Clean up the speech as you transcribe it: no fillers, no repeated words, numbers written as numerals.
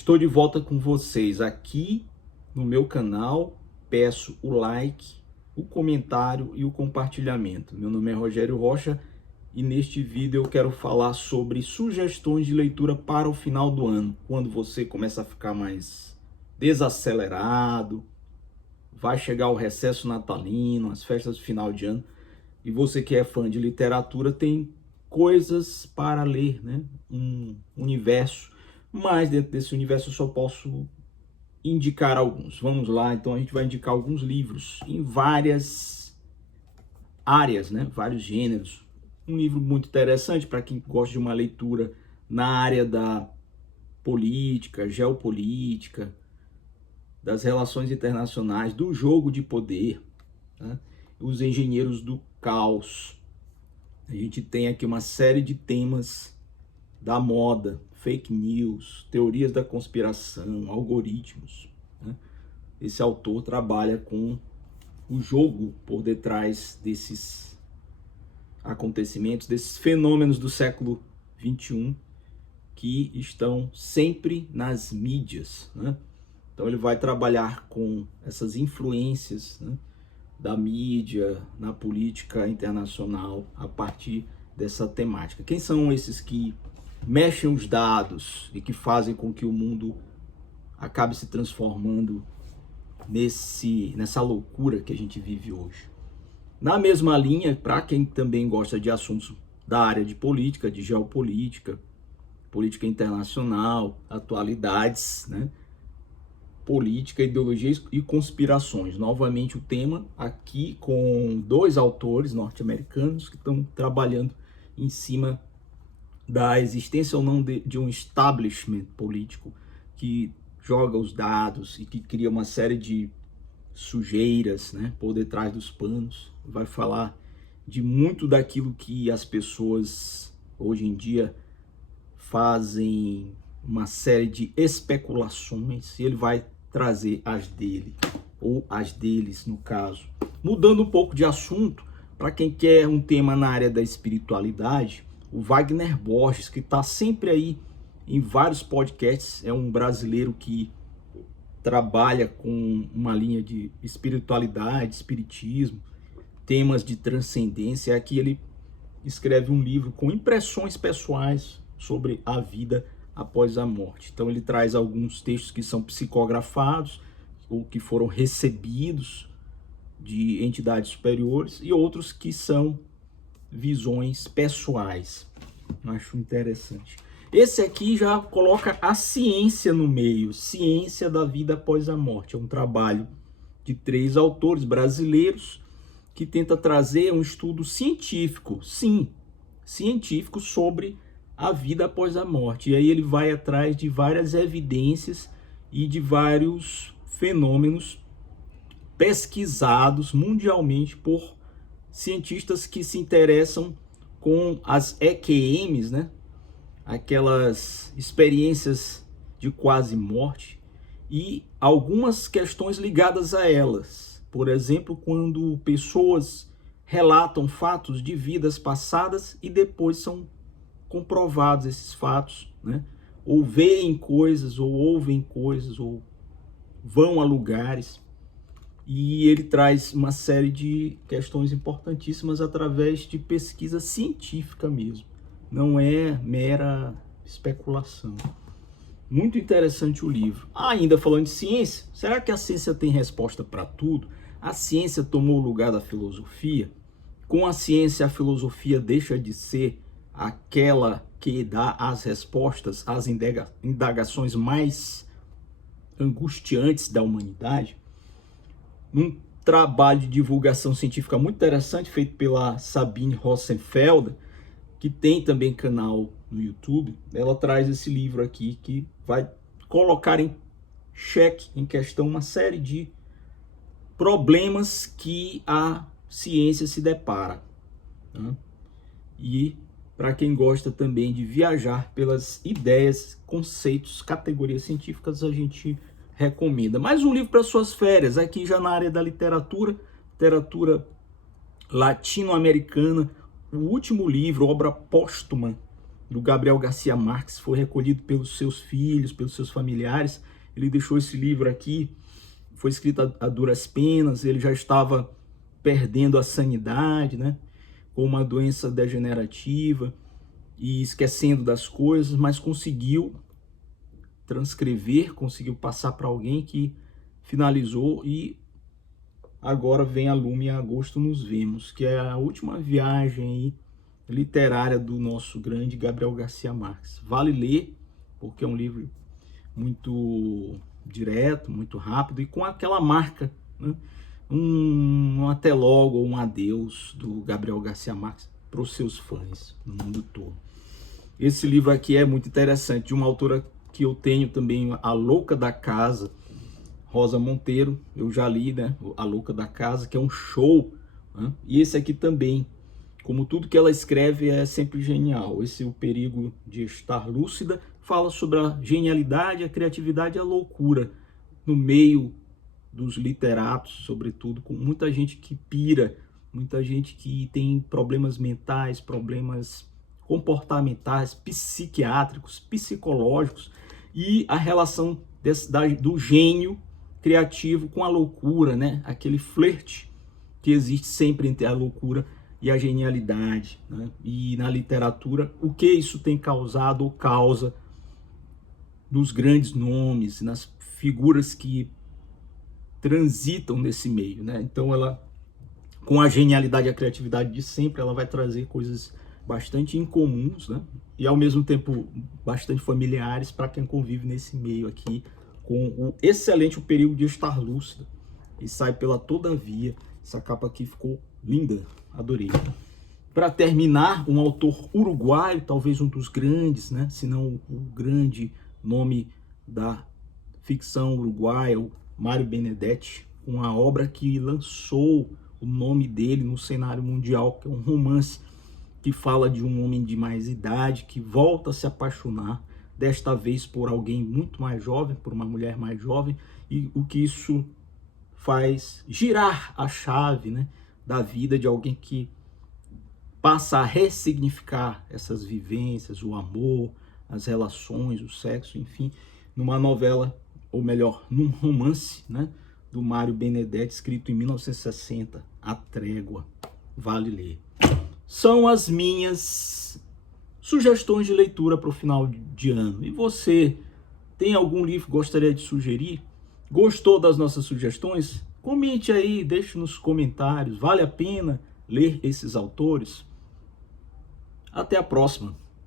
Estou de volta com vocês aqui no meu canal. Peço o like, o comentário e o compartilhamento. Meu nome é Rogério Rocha e neste vídeo eu quero falar sobre sugestões de leitura para o final do ano, quando você começa a ficar mais desacelerado, vai chegar o recesso natalino, as festas de final de ano, e você que é fã de literatura tem coisas para ler, né? Um universo, mas dentro desse universo eu só posso indicar alguns. Vamos lá, então a gente vai indicar alguns livros em várias áreas, né? Vários gêneros. Um livro muito interessante para quem gosta de uma leitura na área da política, geopolítica, das relações internacionais, do jogo de poder, né? Os Engenheiros do Caos. A gente tem aqui uma série de temas da moda, fake news, teorias da conspiração, algoritmos, né? Esse autor trabalha com o jogo por detrás desses acontecimentos, desses fenômenos do século XXI que estão sempre nas mídias, né? Então ele vai trabalhar com essas influências, né, da mídia, na política internacional, a partir dessa temática. Quem são esses que mexem os dados e que fazem com que o mundo acabe se transformando nessa loucura que a gente vive hoje? Na mesma linha, para quem também gosta de assuntos da área de política, de geopolítica, política internacional, atualidades, né? Política, ideologias e conspirações. Novamente o tema aqui com dois autores norte-americanos que estão trabalhando em cima da existência ou não de um establishment político que joga os dados e que cria uma série de sujeiras, né, por detrás dos panos. Vai falar de muito daquilo que as pessoas hoje em dia fazem uma série de especulações, e ele vai trazer as dele, ou as deles no caso. Mudando um pouco de assunto, para quem quer um tema na área da espiritualidade, o Wagner Borges, que está sempre aí em vários podcasts, é um brasileiro que trabalha com uma linha de espiritualidade, espiritismo, temas de transcendência. Aqui ele escreve um livro com impressões pessoais sobre a vida após a morte. Então ele traz alguns textos que são psicografados ou que foram recebidos de entidades superiores e outros que são visões pessoais. Eu acho interessante. Esse aqui já coloca a ciência no meio, ciência da vida após a morte. É um trabalho de 3 autores brasileiros que tenta trazer um estudo científico, sim, científico sobre a vida após a morte. E aí ele vai atrás de várias evidências e de vários fenômenos pesquisados mundialmente por cientistas que se interessam com as EQMs, né? Aquelas experiências de quase morte e algumas questões ligadas a elas. Por exemplo, quando pessoas relatam fatos de vidas passadas e depois são comprovados esses fatos, né? Ou veem coisas, ou ouvem coisas, ou vão a lugares. E ele traz uma série de questões importantíssimas através de pesquisa científica mesmo. Não é mera especulação. Muito interessante o livro. Ainda falando de ciência, será que a ciência tem resposta para tudo? A ciência tomou o lugar da filosofia? Com a ciência, a filosofia deixa de ser aquela que dá as respostas às indagações mais angustiantes da humanidade? Num trabalho de divulgação científica muito interessante, feito pela Sabine Rosenfeld, que tem também canal no YouTube, ela traz esse livro aqui que vai colocar em xeque, em questão, uma série de problemas que a ciência se depara, né? E para quem gosta também de viajar pelas ideias, conceitos, categorias científicas, a gente recomenda. Mais um livro para suas férias, aqui já na área da literatura latino-americana. O último livro, obra póstuma do Gabriel Garcia Marques foi recolhido pelos seus filhos, pelos seus familiares. Ele deixou esse livro aqui, foi escrito a duras penas, ele já estava perdendo a sanidade, né? Com uma doença degenerativa e esquecendo das coisas, mas conseguiu transcrever, conseguiu passar para alguém que finalizou, e agora vem a lume, em agosto nos vemos, que é a última viagem aí literária do nosso grande Gabriel Garcia Marques. Vale ler, porque é um livro muito direto, muito rápido e com aquela marca, né? Um até logo, um adeus do Gabriel Garcia Marques para os seus fãs no mundo todo. Esse livro aqui é muito interessante, de uma autora que eu tenho também, A Louca da Casa, Rosa Monteiro. Eu já li, né, A Louca da Casa, que é um show, né? E esse aqui também, como tudo que ela escreve, é sempre genial. Esse é O Perigo de Estar Lúcida, fala sobre a genialidade, a criatividade e a loucura no meio dos literatos, sobretudo, com muita gente que pira, muita gente que tem problemas mentais, problemas comportamentais, psiquiátricos, psicológicos, e a relação do gênio criativo com a loucura, né? Aquele flerte que existe sempre entre a loucura e a genialidade, né? E na literatura, o que isso tem causado ou causa nos grandes nomes, nas figuras que transitam nesse meio, né? Então ela, com a genialidade e a criatividade de sempre, ela vai trazer coisas bastante incomuns, né? E ao mesmo tempo bastante familiares para quem convive nesse meio aqui, com o excelente O Perigo de Estar Lúcida, e sai pela Todavia. Essa capa aqui ficou linda, adorei. Para terminar, um autor uruguaio, talvez um dos grandes, né? Se não o grande nome da ficção uruguaia, o Mário Benedetti, uma obra que lançou o nome dele no cenário mundial, que é um romance que fala de um homem de mais idade que volta a se apaixonar, desta vez por alguém muito mais jovem, por uma mulher mais jovem, e o que isso faz girar a chave, né, da vida de alguém que passa a ressignificar essas vivências, o amor, as relações, o sexo, enfim, numa novela, ou melhor, num romance, né, do Mário Benedetti, escrito em 1960, A Trégua. Vale ler. São as minhas sugestões de leitura para o final de ano. E você tem algum livro que gostaria de sugerir? Gostou das nossas sugestões? Comente aí, deixe nos comentários. Vale a pena ler esses autores? Até a próxima!